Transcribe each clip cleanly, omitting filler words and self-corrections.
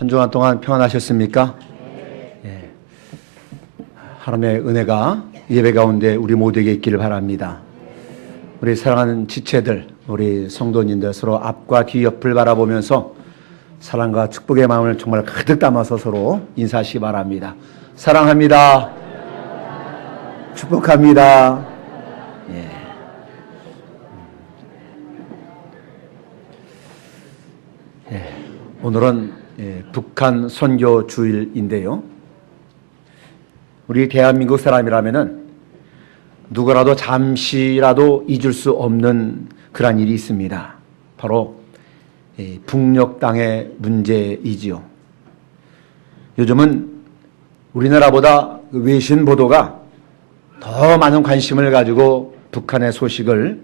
한 주간 동안 평안하셨습니까? 예. 하나님의 은혜가 예배 가운데 우리 모두에게 있기를 바랍니다. 우리 사랑하는 지체들, 우리 성도님들 서로 앞과 뒤 옆을 바라보면서 사랑과 축복의 마음을 정말 가득 담아서 서로 인사하시기 바랍니다. 사랑합니다. 축복합니다. 예. 예. 오늘은 북한 선교 주일인데요. 우리 대한민국 사람이라면은 누구라도 잠시라도 잊을 수 없는 그런 일이 있습니다. 바로 북녘 땅의 문제이지요. 요즘은 우리나라보다 외신 보도가 더 많은 관심을 가지고 북한의 소식을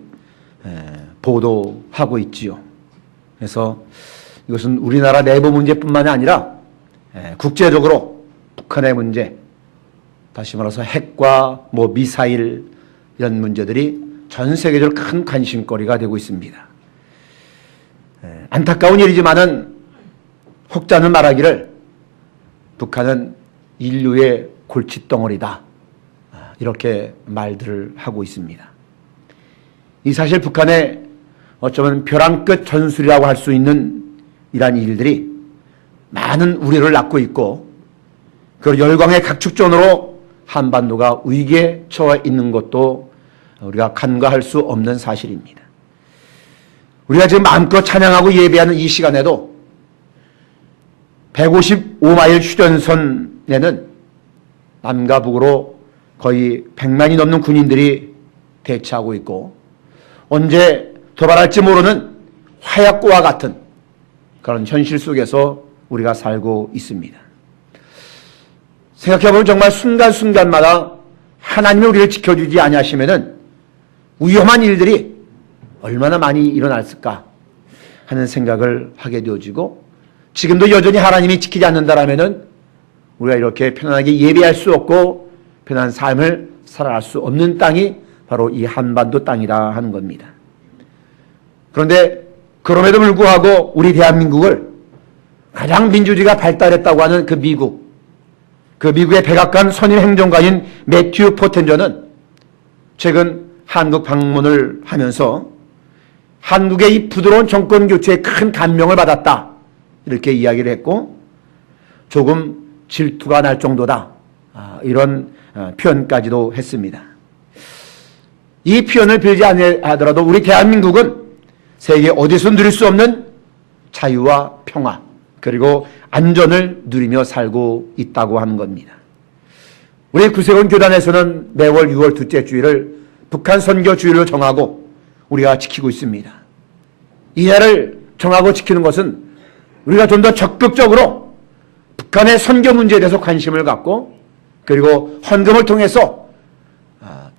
보도하고 있지요. 그래서 이것은 우리나라 내부 문제뿐만이 아니라 국제적으로 북한의 문제, 다시 말해서 핵과 미사일 이런 문제들이 전 세계적으로 큰 관심거리가 되고 있습니다. 안타까운 일이지만은 혹자는 말하기를 북한은 인류의 골칫덩어리다, 이렇게 말들을 하고 있습니다. 이 사실 북한의 어쩌면 벼랑 끝 전술이라고 할 수 있는 이러한 일들이 많은 우려를 낳고 있고, 그 열광의 각축전으로 한반도가 위기에 처해 있는 것도 우리가 간과할 수 없는 사실입니다. 우리가 지금 마음껏 찬양하고 예배하는 이 시간에도 155마일 휴전선에는 남과 북으로 거의 100만이 넘는 군인들이 대치하고 있고, 언제 도발할지 모르는 화약고와 같은 그런 현실 속에서 우리가 살고 있습니다. 생각해보면 정말 순간순간마다 하나님이 우리를 지켜주지 아니하시면은 위험한 일들이 얼마나 많이 일어났을까 하는 생각을 하게 되어지고, 지금도 여전히 하나님이 지키지 않는다라면은 우리가 이렇게 편안하게 예배할 수 없고 편안한 삶을 살아갈 수 없는 땅이 바로 이 한반도 땅이라 하는 겁니다. 그런데 그럼에도 불구하고 우리 대한민국을 가장 민주주의가 발달했다고 하는 그 미국의 백악관 선임 행정관인 매튜 포텐저는 최근 한국 방문을 하면서 한국의 이 부드러운 정권 교체에 큰 감명을 받았다, 이렇게 이야기를 했고, 조금 질투가 날 정도다, 이런 표현까지도 했습니다. 이 표현을 빌지 아니하더라도 우리 대한민국은 세계 어디서 누릴 수 없는 자유와 평화 그리고 안전을 누리며 살고 있다고 하는 겁니다. 우리 구세군 교단에서는 매월 6월 둘째 주일을 북한 선교 주일로 정하고 우리가 지키고 있습니다. 이 날을 정하고 지키는 것은 우리가 좀 더 적극적으로 북한의 선교 문제에 대해서 관심을 갖고, 그리고 헌금을 통해서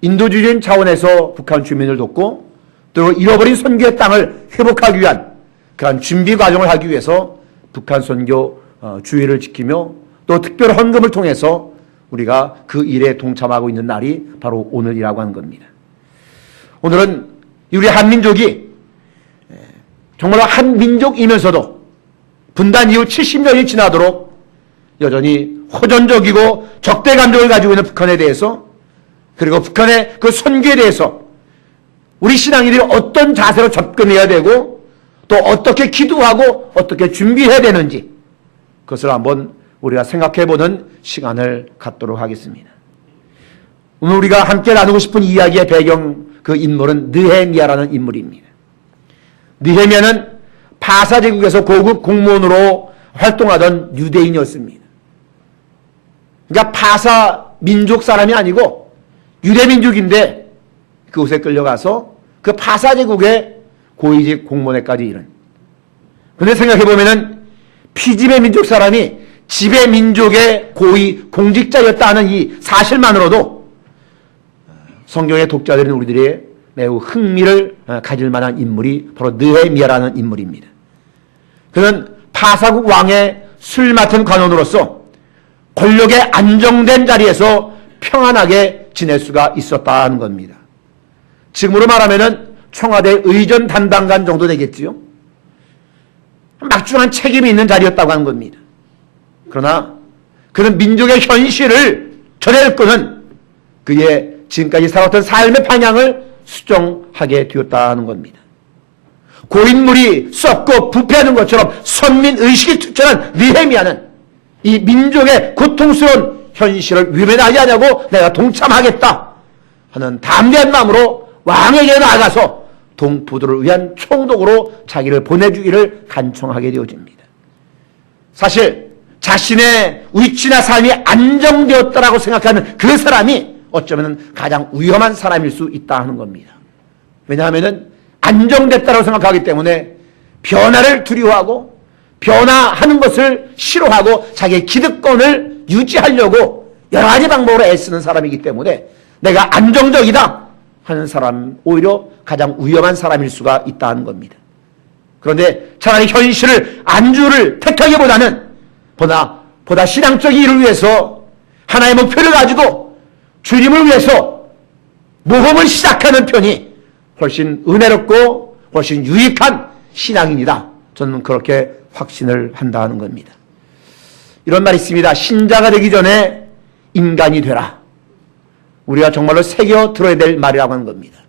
인도주의적인 차원에서 북한 주민을 돕고, 또 잃어버린 선교의 땅을 회복하기 위한 그런 준비 과정을 하기 위해서 북한 선교 주의를 지키며, 또 특별 헌금을 통해서 우리가 그 일에 동참하고 있는 날이 바로 오늘이라고 하는 겁니다. 오늘은 우리 한민족이 정말로 한민족이면서도 분단 이후 70년이 지나도록 여전히 호전적이고 적대 감정을 가지고 있는 북한에 대해서, 그리고 북한의 그 선교에 대해서 우리 신앙인들이 어떤 자세로 접근해야 되고 또 어떻게 기도하고 어떻게 준비해야 되는지, 그것을 한번 우리가 생각해보는 시간을 갖도록 하겠습니다. 오늘 우리가 함께 나누고 싶은 이야기의 배경, 그 인물은 느헤미야라는 인물입니다. 느헤미야는 파사 제국에서 고급 공무원으로 활동하던 유대인이었습니다. 그러니까 파사 민족 사람이 아니고 유대 민족인데 그곳에 끌려가서 그 파사 제국의 고위직 공무원에까지 이른. 그런데 생각해보면은 피지배 민족 사람이 지배 민족의 고위 공직자였다는 이 사실만으로도 성경의 독자들인 우리들이 매우 흥미를 가질 만한 인물이 바로 느헤미야라는 인물입니다. 그는 파사국 왕의 술 맡은 관원으로서 권력의 안정된 자리에서 평안하게 지낼 수가 있었다는 겁니다. 지금으로 말하면은 청와대 의전 담당관 정도 되겠지요. 막중한 책임이 있는 자리였다고 하는 겁니다. 그러나 그는 민족의 현실을 전할 거는 그의 지금까지 살았던 삶의 방향을 수정하게 되었다는 겁니다. 고인물이 썩고 부패하는 것처럼 선민의식이 투철한 느헤미야는 이 민족의 고통스러운 현실을 위배하지 않냐고 내가 동참하겠다 하는 담대한 마음으로 왕에게 나아가서 동포들을 위한 총독으로 자기를 보내주기를 간청하게 되어집니다. 사실 자신의 위치나 삶이 안정되었다라고 생각하는 그 사람이 어쩌면 가장 위험한 사람일 수 있다 하는 겁니다. 왜냐하면 안정됐다고 생각하기 때문에 변화를 두려워하고 변화하는 것을 싫어하고 자기의 기득권을 유지하려고 여러 가지 방법으로 애쓰는 사람이기 때문에 내가 안정적이다 하는 사람 오히려 가장 위험한 사람일 수가 있다는 겁니다. 그런데 차라리 현실을 안주를 택하기보다는 보다 신앙적인 일을 위해서 하나의 목표를 가지고 주님을 위해서 모험을 시작하는 편이 훨씬 은혜롭고 훨씬 유익한 신앙인이다. 저는 그렇게 확신을 한다는 겁니다. 이런 말이 있습니다. 신자가 되기 전에 인간이 되라. 우리가 정말로 새겨 들어야 될 말이라고 하는 겁니다.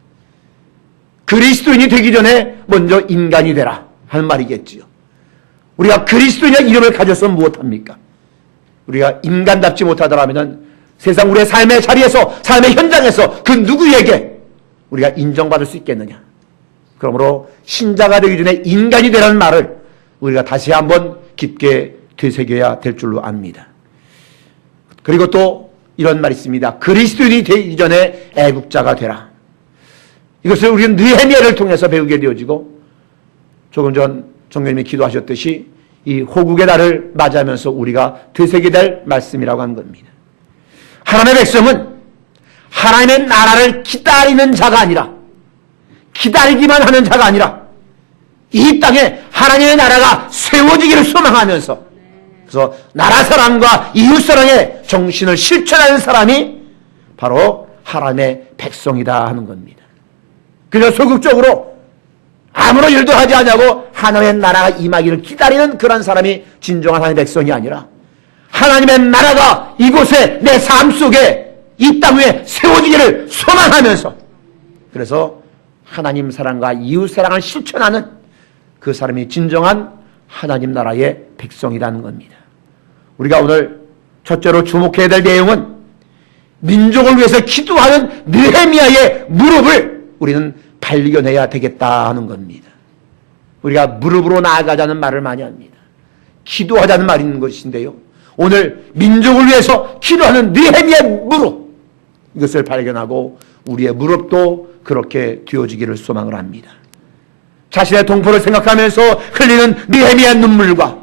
그리스도인이 되기 전에 먼저 인간이 되라 하는 말이겠지요. 우리가 그리스도인의 이름을 가져서 무엇합니까? 우리가 인간답지 못하더라면 세상 우리의 삶의 자리에서 삶의 현장에서 그 누구에게 우리가 인정받을 수 있겠느냐. 그러므로 신자가 되기 전에 인간이 되라는 말을 우리가 다시 한번 깊게 되새겨야 될 줄로 압니다. 그리고 또 이런 말이 있습니다. 그리스도인이 되기 전에 애국자가 되라. 이것을 우리는 느헤미야를 통해서 배우게 되어지고 조금 전 정교님이 기도하셨듯이 이 호국의 날을 맞이하면서 우리가 되새겨야 될 말씀이라고 하는 겁니다. 하나님의 백성은 하나님의 나라를 기다리는 자가 아니라 기다리기만 하는 자가 아니라 이 땅에 하나님의 나라가 세워지기를 소망하면서 그래서 나라 사랑과 이웃 사랑의 정신을 실천하는 사람이 바로 하나님의 백성이다 하는 겁니다. 그래서 소극적으로 아무런 일도 하지 않냐고 하나님의 나라가 임하기를 기다리는 그런 사람이 진정한 하나님의 백성이 아니라 하나님의 나라가 이곳에 내 삶 속에 이 땅 위에 세워지기를 소망하면서 그래서 하나님 사랑과 이웃 사랑을 실천하는 그 사람이 진정한 하나님 나라의 백성이라는 겁니다. 우리가 오늘 첫째로 주목해야 될 내용은 민족을 위해서 기도하는 느헤미야의 무릎을 우리는 발견해야 되겠다 하는 겁니다. 우리가 무릎으로 나아가자는 말을 많이 합니다. 기도하자는 말이 있는 것인데요. 오늘 민족을 위해서 기도하는 느헤미야의 무릎 이것을 발견하고 우리의 무릎도 그렇게 뒤어지기를 소망을 합니다. 자신의 동포를 생각하면서 흘리는 느헤미야의 눈물과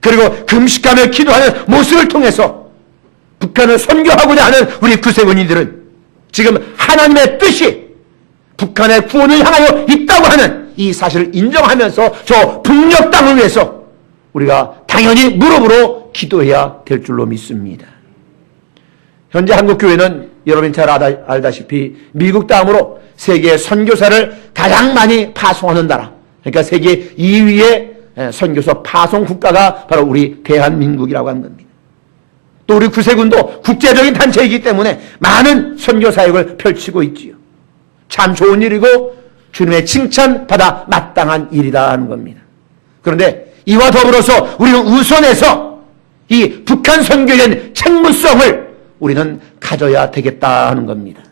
그리고 금식하며 기도하는 모습을 통해서 북한을 선교하고자 하는 우리 구세군이들은 지금 하나님의 뜻이 북한의 구원을 향하여 있다고 하는 이 사실을 인정하면서 저 북녘 땅을 위해서 우리가 당연히 무릎으로 기도해야 될 줄로 믿습니다. 현재 한국교회는 여러분이 잘 알다시피 미국 다음으로 세계 선교사를 가장 많이 파송하는 나라, 그러니까 세계 2위의 선교사 파송 국가가 바로 우리 대한민국이라고 하는 겁니다. 또 우리 구세군도 국제적인 단체이기 때문에 많은 선교 사역을 펼치고 있지요. 참 좋은 일이고 주님의 칭찬받아 마땅한 일이다 하는 겁니다. 그런데 이와 더불어서 우리는 우선해서 이 북한 선교에 대한 책무성을 우리는 가져야 되겠다 하는 겁니다.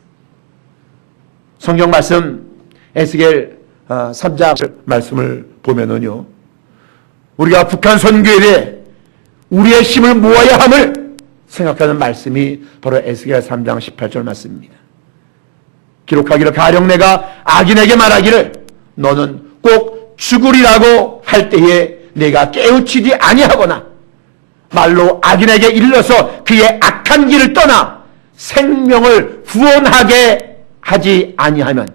성경 말씀 에스겔 3장 말씀을 보면은요, 우리가 북한 선교에 대해 우리의 힘을 모아야 함을 생각하는 말씀이 바로 에스겔 3장 18절 말씀입니다. 기록하기를 가령 내가 악인에게 말하기를 너는 꼭 죽으리라고 할 때에 내가 깨우치지 아니하거나 말로 악인에게 일러서 그의 악한 길을 떠나 생명을 구원하게 하지 아니하면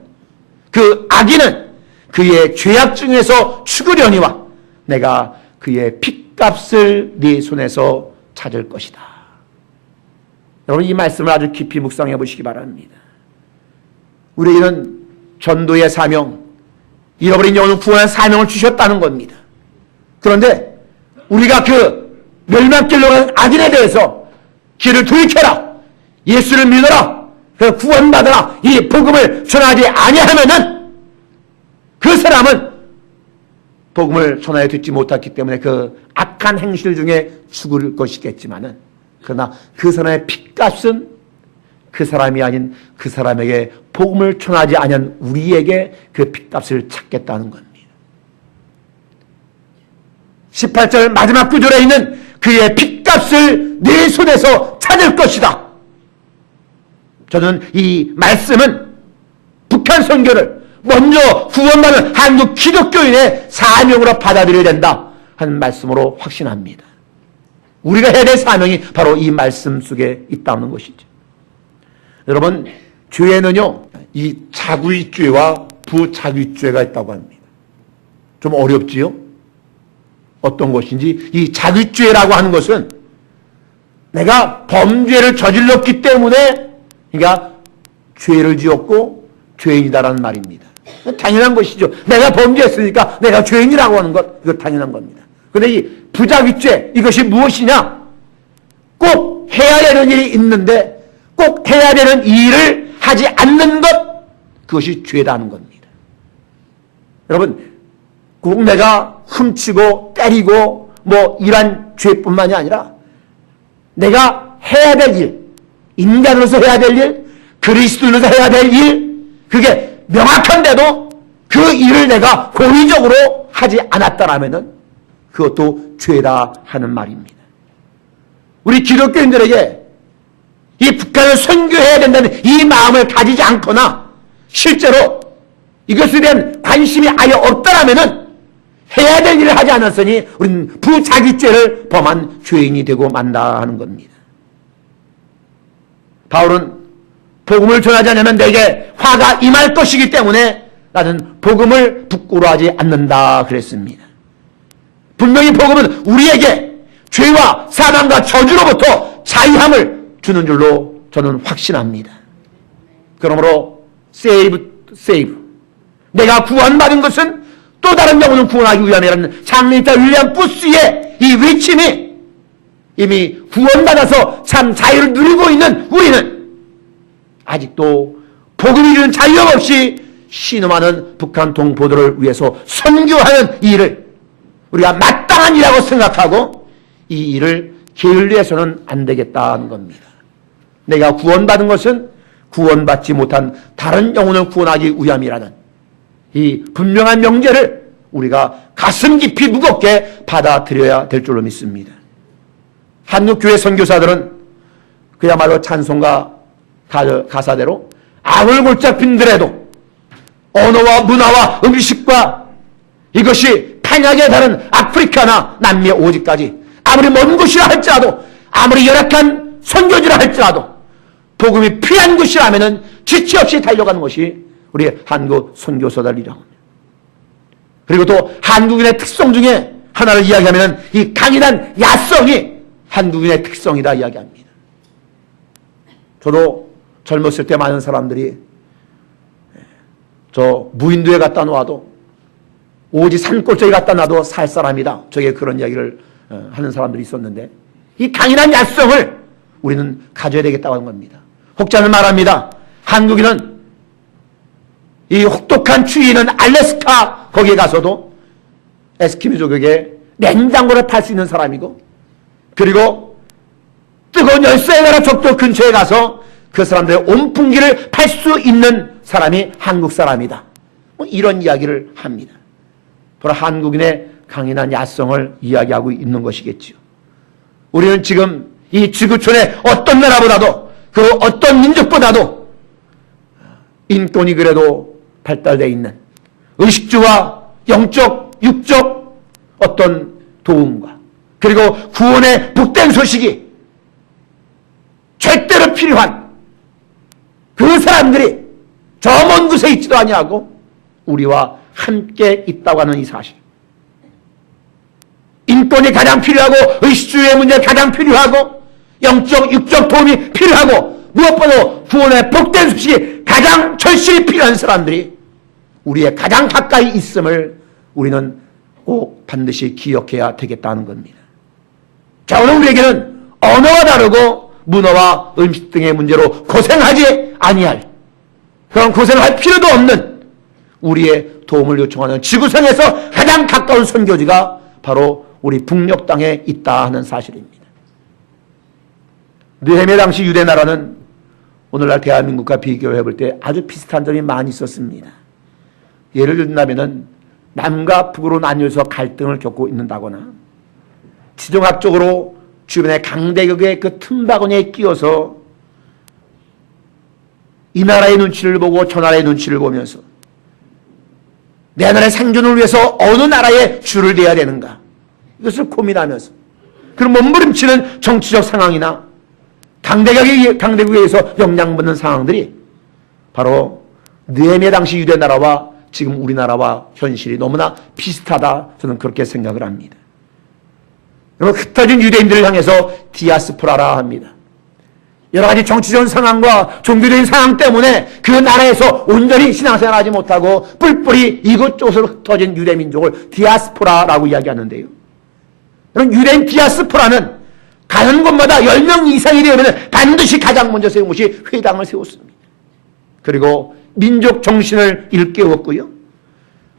그 악인은 그의 죄악 중에서 죽으려니와 내가 그의 핏값을 네 손에서 찾을 것이다. 여러분 이 말씀을 아주 깊이 묵상해 보시기 바랍니다. 우리에게는 전도의 사명, 잃어버린 영혼을 구원하는 사명을 주셨다는 겁니다. 그런데 우리가 그 멸망길로 가는 악인에 대해서 길을 돌이켜라, 예수를 믿어라, 구원받아라, 이 복음을 전하지 아니하면은 그 사람은 복음을 전하여 듣지 못했기 때문에 그 악한 행실 중에 죽을 것이겠지만은, 그러나 그 사람의 핏값은 그 사람이 아닌 그 사람에게 복음을 전하지 아니한 우리에게 그 핏값을 찾겠다는 겁니다. 18절 마지막 구절에 있는 그의 핏값을 내 손에서 찾을 것이다. 저는 이 말씀은 북한 선교를 먼저 구원받은 한국 기독교인의 사명으로 받아들여야 된다 하는 말씀으로 확신합니다. 우리가 해야 될 사명이 바로 이 말씀 속에 있다는 것이죠. 여러분, 죄에는요, 이 자위죄와 부자위죄가 있다고 합니다. 좀 어렵지요? 어떤 것인지. 이 자위죄라고 하는 것은 내가 범죄를 저질렀기 때문에, 그러니까 죄를 지었고 죄인이다라는 말입니다. 당연한 것이죠. 내가 범죄했으니까 내가 죄인이라고 하는 것, 이거 당연한 겁니다. 그런데 이 부자위죄, 이것이 무엇이냐? 꼭 해야 되는 일이 있는데 꼭 해야 되는 일을 하지 않는 것, 그것이 죄라는 겁니다. 여러분, 꼭 내가 훔치고 때리고 뭐 이런 죄뿐만이 아니라 내가 해야 될 일, 인간으로서 해야 될 일, 그리스도인으로서 해야 될 일, 그게 명확한데도 그 일을 내가 고의적으로 하지 않았다라면은 그것도 죄다 하는 말입니다. 우리 기독교인들에게 이 북한을 선교해야 된다는 이 마음을 가지지 않거나 실제로 이것에 대한 관심이 아예 없다라면은 해야 될 일을 하지 않았으니 우리는 부자기죄를 범한 죄인이 되고 만다 하는 겁니다. 바울은 복음을 전하지 않으면 내게 화가 임할 것이기 때문에 나는 복음을 부끄러워하지 않는다 그랬습니다. 분명히 복음은 우리에게 죄와 사망과 저주로부터 자유함을 주는 줄로 저는 확신합니다. 그러므로 save. 내가 구원받은 것은 또 다른 영혼을 구원하기 위함이라는 장례자 윌리엄 부스의 이 외침이 이미 구원받아서 참 자유를 누리고 있는 우리는 아직도 복음이 주는 자유가 없이 신음하는 북한 동포들을 위해서 선교하는 이 일을 우리가 마땅한 일이라고 생각하고 이 일을 게을리해서는 안 되겠다는 겁니다. 내가 구원받은 것은 구원받지 못한 다른 영혼을 구원하기 위함이라는 이 분명한 명제를 우리가 가슴 깊이 무겁게 받아들여야 될 줄로 믿습니다. 한국교회 선교사들은 그야말로 찬송가 가사대로 악을 골짝 핀들에도 언어와 문화와 음식과 이것이 탄약에 다른 아프리카나 남미 오지까지 아무리 먼 곳이라 할지라도 아무리 열악한 선교지라 할지라도 복음이 필요한 곳이라면 지체 없이 달려가는 것이 우리 한국 선교사들이라고 합니다. 그리고 또 한국인의 특성 중에 하나를 이야기하면 이 강인한 야성이 한국인의 특성이다 이야기합니다. 저도 젊었을 때 많은 사람들이 저 무인도에 갖다 놓아도 오지 산골짜기 갖다 놔도 살 사람이다. 저게 그런 이야기를 하는 사람들이 있었는데 이 강인한 야성을 우리는 가져야 되겠다고 하는 겁니다. 혹자는 말합니다. 한국인은 이 혹독한 추위는 알래스카 거기에 가서도 에스키모족에게 냉장고를 팔 수 있는 사람이고 그리고 뜨거운 열쇠의 나라 적도 근처에 가서 그 사람들의 온풍기를 팔 수 있는 사람이 한국 사람이다. 뭐 이런 이야기를 합니다. 바로 한국인의 강인한 야성을 이야기하고 있는 것이겠지요. 우리는 지금 이 지구촌의 어떤 나라보다도 그 어떤 민족보다도 인권이 그래도 발달되어 있는 의식주와 영적, 육적 어떤 도움과 그리고 구원의 복된 소식이 절대로 필요한 그 사람들이 저 먼 곳에 있지도 아니하고 우리와 함께 있다고 하는 이 사실. 인권이 가장 필요하고 의식주의 문제가 가장 필요하고 영적, 육적 도움이 필요하고 무엇보다도 구원의 복된 소식이 가장 절실히 필요한 사람들이 우리의 가장 가까이 있음을 우리는 꼭 반드시 기억해야 되겠다는 겁니다. 자, 오늘 우리에게는 언어가 다르고 문화와 음식 등의 문제로 고생하지 아니할, 그런 고생할 필요도 없는 우리의 도움을 요청하는 지구상에서 가장 가까운 선교지가 바로 우리 북녘 땅에 있다 하는 사실입니다. 느헤미야 당시 유대 나라는 오늘날 대한민국과 비교해 볼 때 아주 비슷한 점이 많이 있었습니다. 예를 들자면 남과 북으로 나뉘어서 갈등을 겪고 있는다거나, 지정학적으로 주변의 강대국의 그 틈바구니에 끼어서 이 나라의 눈치를 보고 저 나라의 눈치를 보면서 내 나라의 생존을 위해서 어느 나라에 줄을 대야 되는가, 이것을 고민하면서 그런 몸부림치는 정치적 상황이나 강대국에 의해서 영향받는 상황들이 바로 느헤미야 당시 유대 나라와 지금 우리나라와 현실이 너무나 비슷하다, 저는 그렇게 생각을 합니다. 여러분, 흩어진 유대인들을 향해서 디아스포라라 합니다. 여러 가지 정치적인 상황과 종교적인 상황 때문에 그 나라에서 온전히 신앙생활하지 못하고 뿔뿔이 이곳저곳으로 흩어진 유대 민족을 디아스포라라고 이야기하는데요. 여러분, 유대인 디아스포라는 가는 곳마다 10명 이상이 되면 반드시 가장 먼저 세운 것이 회당을 세웠습니다. 그리고 민족 정신을 일깨웠고요,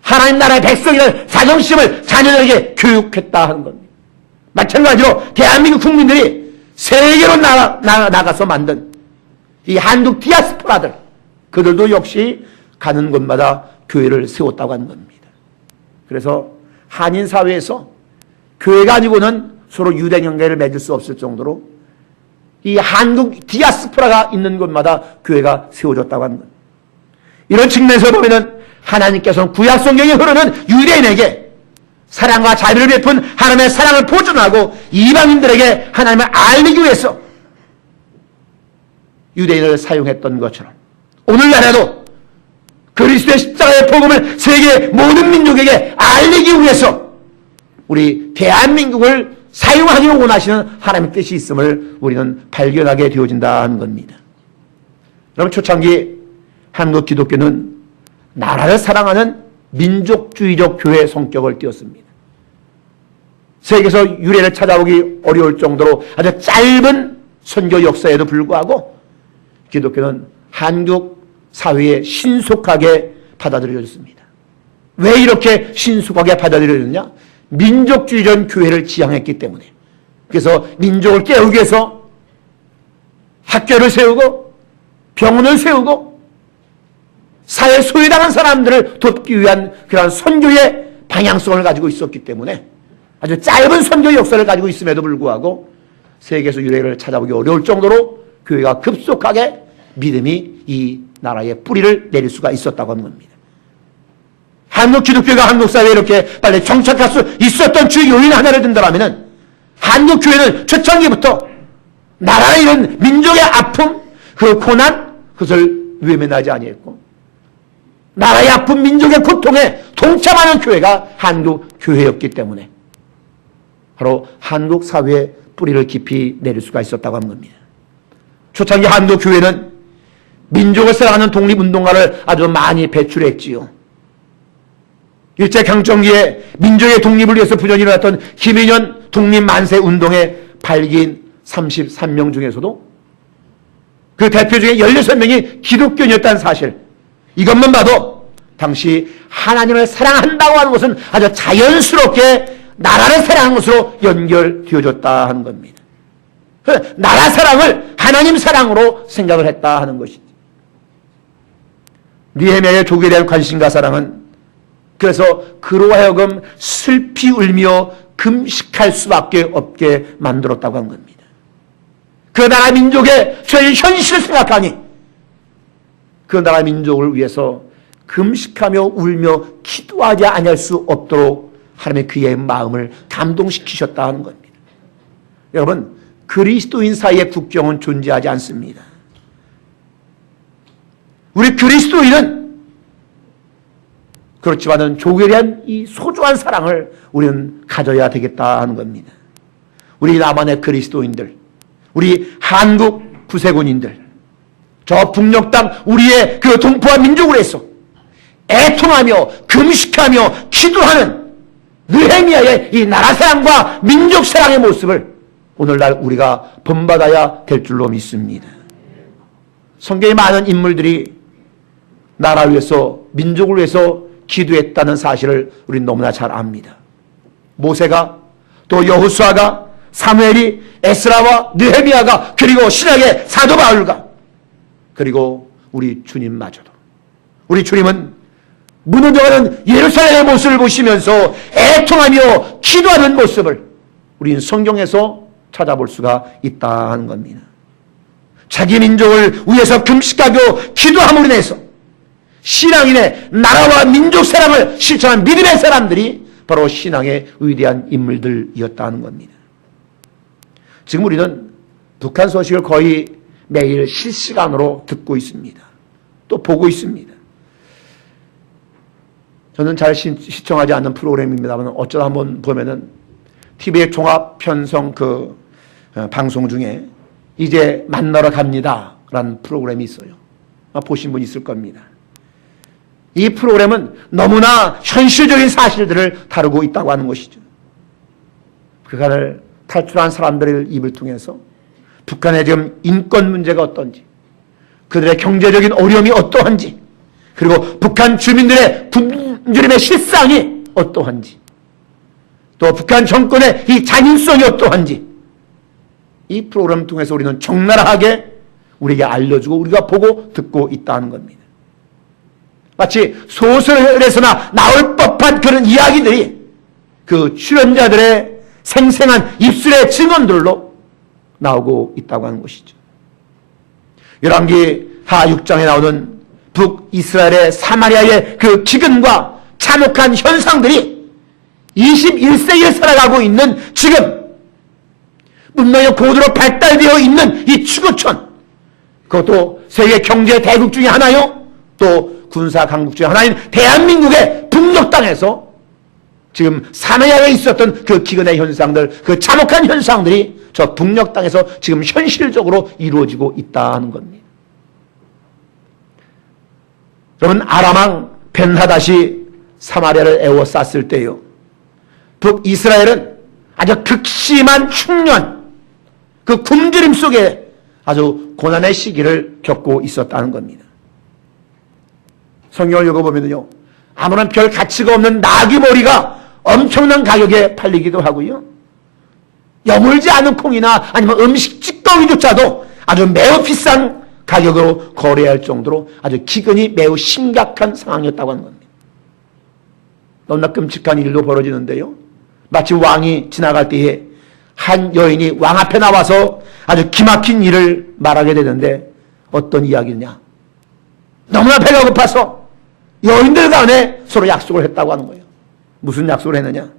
하나님 나라의 백성이라는 자존심을 자녀들에게 교육했다 하는 겁니다. 마찬가지로 대한민국 국민들이 세계로 나가서 만든 이 한국 디아스포라들, 그들도 역시 가는 곳마다 교회를 세웠다고 하는 겁니다. 그래서 한인 사회에서 교회가 아니고는 서로 유대 관계를 맺을 수 없을 정도로 이 한국 디아스포라가 있는 곳마다 교회가 세워졌다고 하는 겁니다. 이런 측면에서 보면은 하나님께서는 구약 성경에 흐르는 유대인에게 사랑과 자비를 베푼 하나님의 사랑을 보존하고 이방인들에게 하나님을 알리기 위해서 유대인을 사용했던 것처럼 오늘날에도 그리스도의 십자가의 복음을 세계 모든 민족에게 알리기 위해서 우리 대한민국을 사용하기를 원하시는 하나님의 뜻이 있음을 우리는 발견하게 되어진다 하는 겁니다. 여러분, 초창기 한국 기독교는 나라를 사랑하는 민족주의적 교회 성격을 띄었습니다. 세계에서 유래를 찾아오기 어려울 정도로 아주 짧은 선교 역사에도 불구하고 기독교는 한국 사회에 신속하게 받아들여졌습니다. 왜 이렇게 신속하게 받아들여졌냐? 민족주의적 교회를 지향했기 때문에. 그래서 민족을 깨우기 위해서 학교를 세우고 병원을 세우고 사회 소외당한 사람들을 돕기 위한 그러한 선교의 방향성을 가지고 있었기 때문에 아주 짧은 선교 역사를 가지고 있음에도 불구하고 세계에서 유래를 찾아보기 어려울 정도로 교회가 급속하게 믿음이 이 나라에 뿌리를 내릴 수가 있었다고 하는 겁니다. 한국 기독교가 한국 사회에 이렇게 빨리 정착할 수 있었던 주 요인 하나를 든다면 한국 교회는 초창기부터 나라의 이런 민족의 아픔, 그 고난, 그것을 외면하지 아니했고 나라의 아픈 민족의 고통에 동참하는 교회가 한국 교회였기 때문에 바로 한국 사회에 뿌리를 깊이 내릴 수가 있었다고 하는 겁니다. 초창기 한국 교회는 민족을 사랑하는 독립운동가를 아주 많이 배출했지요. 일제강점기에 민족의 독립을 위해서 부전히 일어났던 김인현 독립만세운동의 발기인 33명 중에서도 그 대표 중에 16명이 기독교인이었다는 사실, 이것만 봐도 당시 하나님을 사랑한다고 하는 것은 아주 자연스럽게 나라를 사랑하는 것으로 연결되어졌다 하는 겁니다. 나라 사랑을 하나님 사랑으로 생각을 했다 하는 것이죠. 느헤미야의 족에 대한 관심과 사랑은 그래서 그로 하여금 슬피 울며 금식할 수밖에 없게 만들었다고 한 겁니다. 그 나라 민족의 저희 현실을 생각하니 그 나라 민족을 위해서 금식하며 울며 기도하지 아니할 수 없도록 하나님의 그의 마음을 감동시키셨다 하는 겁니다. 여러분, 그리스도인 사이의 국경은 존재하지 않습니다. 우리 그리스도인은 그렇지만은 족에 대한 이 소중한 사랑을 우리는 가져야 되겠다 하는 겁니다. 우리 남한의 그리스도인들, 우리 한국 구세군인들, 저 북녘 땅 우리의 그 동포와 민족을 해서 애통하며 금식하며 기도하는 느헤미야의 이 나라 사랑과 민족 사랑의 모습을 오늘날 우리가 본받아야 될 줄로 믿습니다. 성경의 많은 인물들이 나라를 위해서, 민족을 위해서 기도했다는 사실을 우리는 너무나 잘 압니다. 모세가, 또 여호수아가, 사무엘이, 에스라와 느헤미야가, 그리고 신약의 사도 바울과, 그리고 우리 주님마저도. 우리 주님은 무너져가는 예루살렘의 모습을 보시면서 애통하며 기도하는 모습을 우리는 성경에서 찾아볼 수가 있다는 겁니다. 자기 민족을 위해서 금식하고 기도함으로 인해서 신앙인의 나라와 민족 사랑을 실천한 믿음의 사람들이 바로 신앙의 위대한 인물들이었다는 겁니다. 지금 우리는 북한 소식을 거의 매일 실시간으로 듣고 있습니다. 또 보고 있습니다. 저는 잘 시청하지 않는 프로그램입니다만 어쩌다 한번 보면은 TV의 종합 편성 방송 중에 이제 만나러 갑니다 라는 프로그램이 있어요. 보신 분 있을 겁니다. 이 프로그램은 너무나 현실적인 사실들을 다루고 있다고 하는 것이죠. 북한을 탈출한 사람들의 입을 통해서 북한의 지금 인권 문제가 어떤지, 그들의 경제적인 어려움이 어떠한지, 그리고 북한 주민들의 굶주림의 실상이 어떠한지, 또 북한 정권의 이 잔인성이 어떠한지, 이 프로그램을 통해서 우리는 적나라하게 우리에게 알려주고 우리가 보고 듣고 있다는 겁니다. 마치 소설에서나 나올 법한 그런 이야기들이 그 출연자들의 생생한 입술의 증언들로 나오고 있다고 하는 것이죠. 열왕기 하 6장에 나오는 북이스라엘의 사마리아의 그 기근과 참혹한 현상들이 21세기에 살아가고 있는 지금 문명이 고도로 발달되어 있는 이 추구촌, 그것도 세계 경제 대국 중에 하나요, 또 군사 강국 중에 하나인 대한민국의 북녘 땅에서 지금 사마리아에 있었던 그 기근의 현상들, 그 참혹한 현상들이 저 북녘 땅에서 지금 현실적으로 이루어지고 있다는 겁니다. 여러분, 아람왕 벤하닷이 사마리아를 에워쌌을 때요, 북이스라엘은 아주 극심한 흉년, 그 굶주림 속에 아주 고난의 시기를 겪고 있었다는 겁니다. 성경을 읽어보면요, 아무런 별 가치가 없는 나귀 머리가 엄청난 가격에 팔리기도 하고요, 여물지 않은 콩이나 아니면 음식 찌꺼기조차도 아주 매우 비싼 가격으로 거래할 정도로 아주 기근이 매우 심각한 상황이었다고 하는 겁니다. 너무나 끔찍한 일도 벌어지는데요, 마치 왕이 지나갈 때에 한 여인이 왕 앞에 나와서 아주 기막힌 일을 말하게 되는데, 어떤 이야기냐, 너무나 배가 고파서 여인들 간에 서로 약속을 했다고 하는 거예요. 무슨 약속을 했느냐,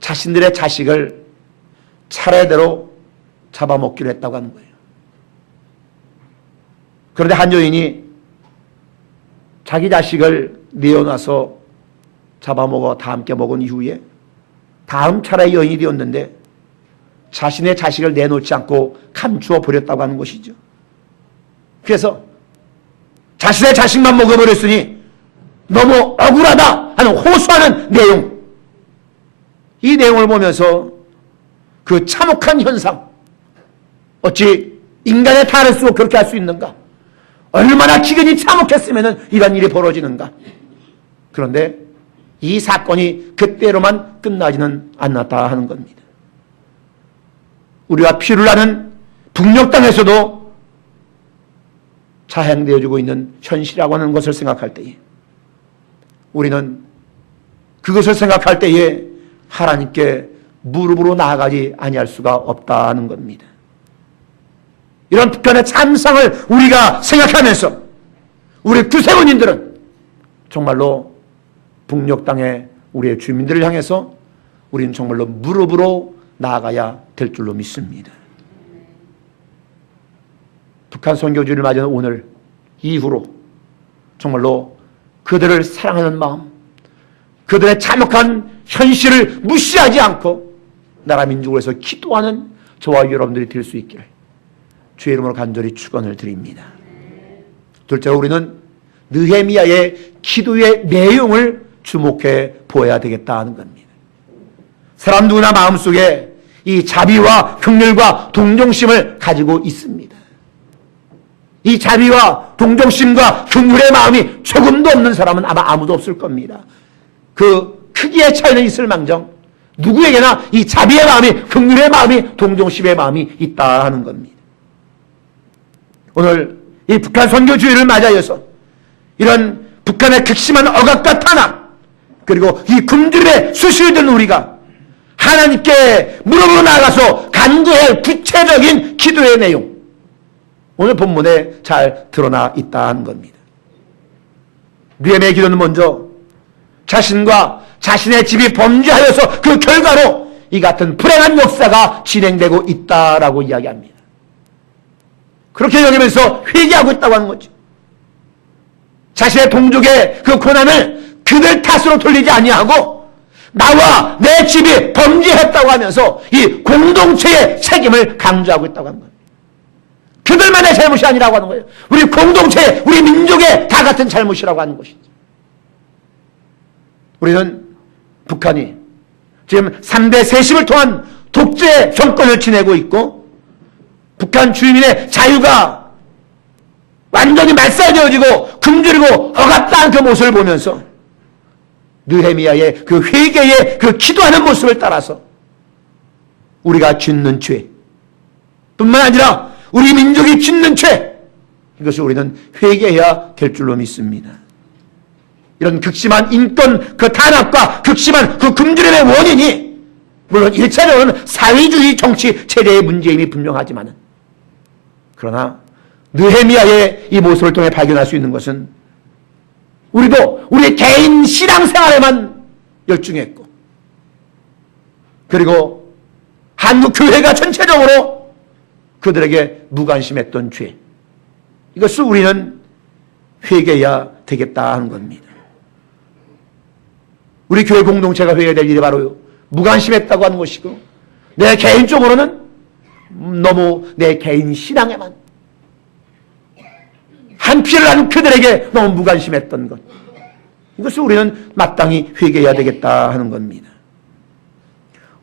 자신들의 자식을 차례대로 잡아먹기로 했다고 하는 거예요. 그런데 한 여인이 자기 자식을 내어놔서 잡아먹어 다 함께 먹은 이후에 다음 차례 여인이 되었는데 자신의 자식을 내놓지 않고 감추어 버렸다고 하는 것이죠. 그래서 자신의 자식만 먹어버렸으니 너무 억울하다 하는 호소하는 내용, 이 내용을 보면서 그 참혹한 현상, 어찌 인간의 탈을 쓰고 그렇게 할 수 있는가, 얼마나 기근이 참혹했으면 이런 일이 벌어지는가. 그런데 이 사건이 그때로만 끝나지는 않았다 하는 겁니다. 우리가 피를 나는 북녘 땅에서도 자행되어지고 있는 현실이라고 하는 것을 생각할 때에, 우리는 그것을 생각할 때에 하나님께 무릎으로 나아가지 아니할 수가 없다는 겁니다. 이런 북한의 참상을 우리가 생각하면서 우리 구세군인들은 정말로 북녘 땅의 우리의 주민들을 향해서 우리는 정말로 무릎으로 나아가야 될 줄로 믿습니다. 북한 선교주를 맞이하는 오늘 이후로 정말로 그들을 사랑하는 마음, 그들의 참혹한 현실을 무시하지 않고 나라 민족을 위해서 기도하는 저와 여러분들이 될 수 있기를 주의 이름으로 간절히 축원을 드립니다. 둘째로 우리는 느헤미야의 기도의 내용을 주목해 보아야 되겠다 하는 겁니다. 사람 누구나 마음속에 이 자비와 긍휼과 동정심을 가지고 있습니다. 이 자비와 동정심과 긍휼의 마음이 조금도 없는 사람은 아마 아무도 없을 겁니다. 그 크기의 차이는 있을 망정 누구에게나 이 자비의 마음이, 긍휼의 마음이, 동정심의 마음이 있다 하는 겁니다. 오늘 이 북한 선교주의를 맞이해서 이런 북한의 극심한 억압과 탄압, 그리고 이 굶주림에 수시든 우리가 하나님께 무릎으로 나아가서 간구해야 할 구체적인 기도의 내용, 오늘 본문에 잘 드러나 있다는 겁니다. 느헤미야의 기도는 먼저 자신과 자신의 집이 범죄하여서 그 결과로 이 같은 불행한 역사가 진행되고 있다라고 이야기합니다. 그렇게 여기면서 회개하고 있다고 하는 거죠. 자신의 동족의 그 고난을 그들 탓으로 돌리지 아니하고 나와 내 집이 범죄했다고 하면서 이 공동체의 책임을 강조하고 있다고 하는 거예요. 그들만의 잘못이 아니라고 하는 거예요. 우리 공동체, 우리 민족의 다 같은 잘못이라고 하는 것이죠. 우리는 북한이 지금 3대 세습을 통한 독재 정권을 지내고 있고 북한 주민의 자유가 완전히 말살되어지고 굶주리고 억압당한 그 모습을 보면서 느헤미야의 그 회개의 그 기도하는 모습을 따라서 우리가 짓는 죄 뿐만 아니라 우리 민족이 짓는 죄, 이것을 우리는 회개해야 될 줄로 믿습니다. 이런 극심한 인권 그 탄압과 극심한 그 굶주림의 원인이 물론 1차적으로는 사회주의 정치 체제의 문제임이 분명하지만, 그러나 느헤미야의 이 모습을 통해 발견할 수 있는 것은 우리도 우리 개인 신앙생활에만 열중했고, 그리고 한국 교회가 전체적으로 그들에게 무관심했던 죄, 이것을 우리는 회개해야 되겠다 하는 겁니다. 우리 교회 공동체가 회개해야 될 일이 바로 무관심했다고 하는 것이고, 내 개인적으로는 너무 내 개인 신앙에만 한피를 하는 그들에게 너무 무관심했던 것, 이것을 우리는 마땅히 회개해야 되겠다 하는 겁니다.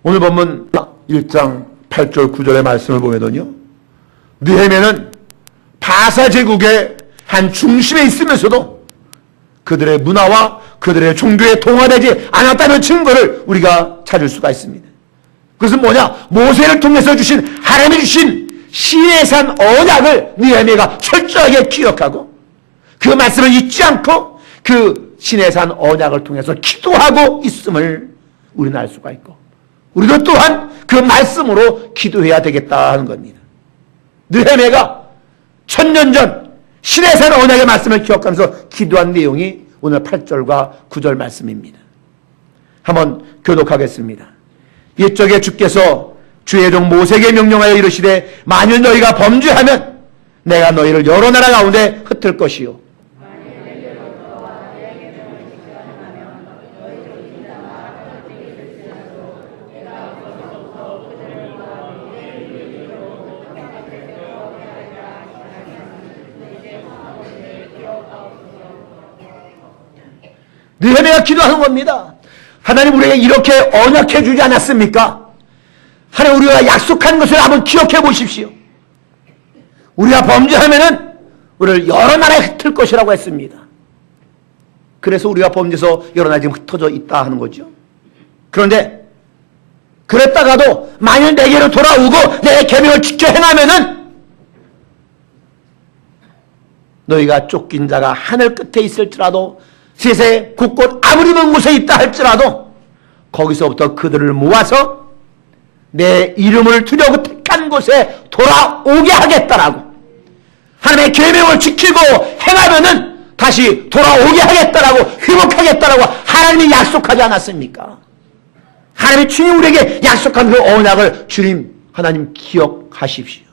오늘 본문 1장 8절 9절의 말씀을 보면요, 느헤미야는 바사 제국의 한 중심에 있으면서도 그들의 문화와 그들의 종교에 동화되지 않았다는 증거를 우리가 찾을 수가 있습니다. 그것은 뭐냐? 모세를 통해서 주신, 하나님이 주신 시내산 언약을 느헤미야가 철저하게 기억하고 그 말씀을 잊지 않고 그 시내산 언약을 통해서 기도하고 있음을 우리는 알 수가 있고, 우리도 또한 그 말씀으로 기도해야 되겠다 하는 겁니다. 느헤미야가 1000년 전 시내산 언약의 말씀을 기억하면서 기도한 내용이 오늘 8절과 9절 말씀입니다. 한번 교독하겠습니다. 이쪽에 주께서 주의 종 모세에게 명령하여 이르시되 만일 너희가 범죄하면 내가 너희를 여러 나라 가운데 흩을 것이요 느헤미야가 기도하는 겁니다. 하나님 우리에게 이렇게 언약해 주지 않았습니까? 하나님 우리가 약속한 것을 한번 기억해 보십시오. 우리가 범죄하면은 우리를 여러 나라에 흩을 것이라고 했습니다. 그래서 우리가 범죄해서 여러 나라에 지금 흩어져 있다 하는 거죠. 그런데 그랬다가도 만일 내게로 돌아오고 내 계명을 지켜 행하면은 너희가 쫓긴 자가 하늘 끝에 있을지라도 세상에 곳곳 아무리 먼 곳에 있다 할지라도 거기서부터 그들을 모아서 내 이름을 두려고 택한 곳에 돌아오게 하겠다라고, 하나님의 계명을 지키고 행하면은 다시 돌아오게 하겠다라고, 회복하겠다라고 하나님이 약속하지 않았습니까? 하나님이 주님 우리에게 약속한 그 언약을 주님 하나님 기억하십시오.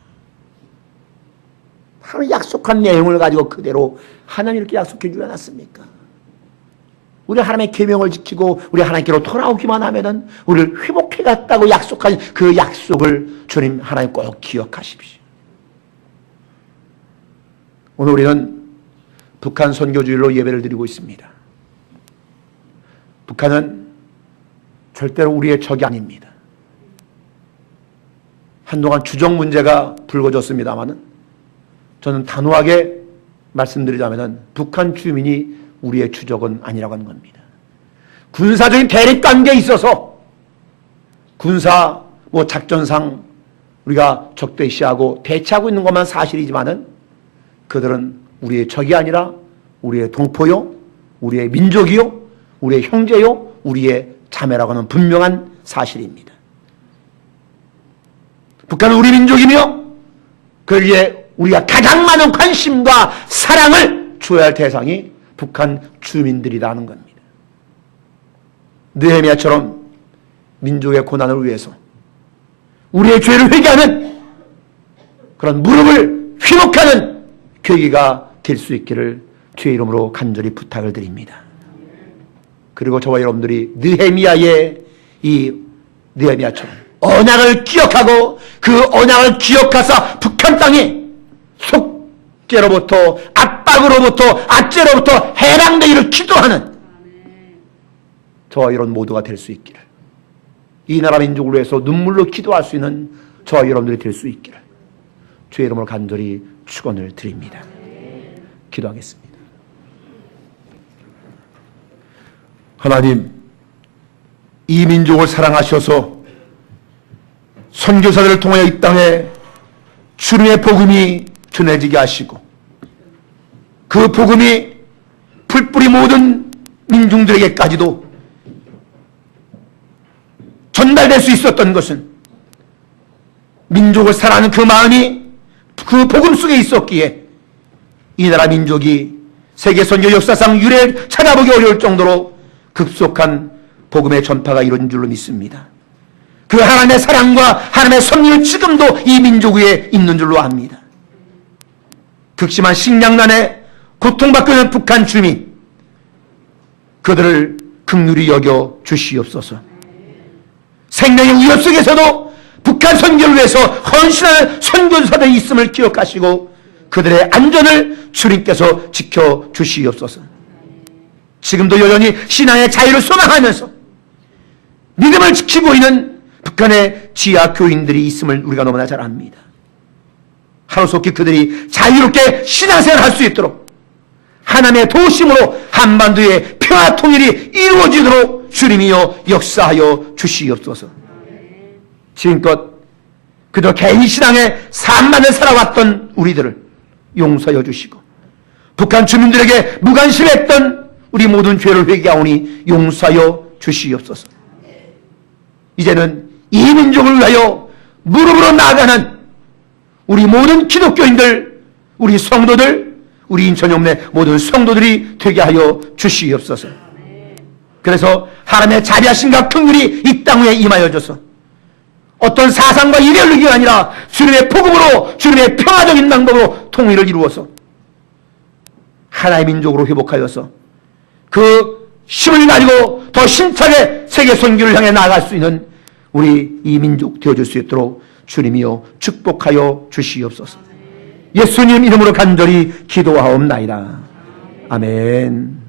하나님 약속한 내용을 가지고 그대로 하나님 이렇게 약속해 주지 않았습니까? 우리 하나님의 계명을 지키고 우리 하나님께로 돌아오기만 하면은 우리를 회복해갔다고 약속한 그 약속을 주님 하나님 꼭 기억하십시오. 오늘 우리는 북한 선교주일로 예배를 드리고 있습니다. 북한은 절대로 우리의 적이 아닙니다. 한동안 주적 문제가 불거졌습니다마는 저는 단호하게 말씀드리자면 북한 주민이 우리의 주적은 아니라고 하는 겁니다. 군사적인 대립관계에 있어서 군사 작전상 우리가 적대시하고 대치하고 있는 것만 사실이지만은 그들은 우리의 적이 아니라 우리의 동포요, 우리의 민족이요, 우리의 형제요, 우리의 자매라고 하는 분명한 사실입니다. 북한은 우리 민족이며 그에게 우리가 가장 많은 관심과 사랑을 줘야 할 대상이 북한 주민들이라는 겁니다. 느헤미야처럼 민족의 고난을 위해서 우리의 죄를 회개하는 그런 무릎을 휘복하는 계기가 될 수 있기를 주의 이름으로 간절히 부탁을 드립니다. 그리고 저와 여러분들이 느헤미야처럼 언약을 기억하고 그 언약을 기억하사 북한 땅에 속죄로부터 압박으로부터 압제로부터 해방되기를 기도하는 저와 여러분 모두가 될 수 있기를, 이 나라 민족을 위해서 눈물로 기도할 수 있는 저와 여러분들이 될 수 있기를 주의 이름으로 간절히 축원을 드립니다. 기도하겠습니다. 하나님, 이 민족을 사랑하셔서 선교사들을 통하여 이 땅에 주님의 복음이 전해지게 하시고 그 복음이 풀뿌리 모든 민중들에게까지도 전달될 수 있었던 것은 민족을 사랑하는 그 마음이 그 복음 속에 있었기에 이 나라 민족이 세계 선교 역사상 유례를 찾아보기 어려울 정도로 급속한 복음의 전파가 이루어진 줄로 믿습니다. 그 하나님의 사랑과 하나님의 섭리는 지금도 이 민족 위에 있는 줄로 압니다. 극심한 식량난에 고통받고 있는 북한 주민, 그들을 긍휼히 여겨 주시옵소서. 생명의 위협 속에서도 북한 선교를 위해서 헌신하는 선교사들이 있음을 기억하시고 그들의 안전을 주님께서 지켜주시옵소서. 지금도 여전히 신앙의 자유를 소망하면서 믿음을 지키고 있는 북한의 지하 교인들이 있음을 우리가 너무나 잘 압니다. 하루속히 그들이 자유롭게 신앙생활을 할 수 있도록 하나님의 도심으로 한반도의 평화 통일이 이루어지도록 주님이여 역사하여 주시옵소서. 지금껏 그저 개인 신앙의 삶만을 살아왔던 우리들을 용서하여 주시고 북한 주민들에게 무관심했던 우리 모든 죄를 회개하오니 용서하여 주시옵소서. 이제는 이 민족을 위하여 무릎으로 나아가는 우리 모든 기독교인들, 우리 성도들, 우리 인천영내 모든 성도들이 되게 하여 주시옵소서. 그래서 하나님의 자비하심과 긍휼이 이 땅 위에 임하여져서 어떤 사상과 이데올로기가 아니라 주님의 복음으로, 주님의 평화적인 방법으로 통일을 이루어서 하나의 민족으로 회복하여서 그 힘을 가지고 더 힘차게 세계 선교를 향해 나아갈 수 있는 우리 이 민족 되어줄 수 있도록 주님이여 축복하여 주시옵소서. 예수님 이름으로 간절히 기도하옵나이다. 아멘.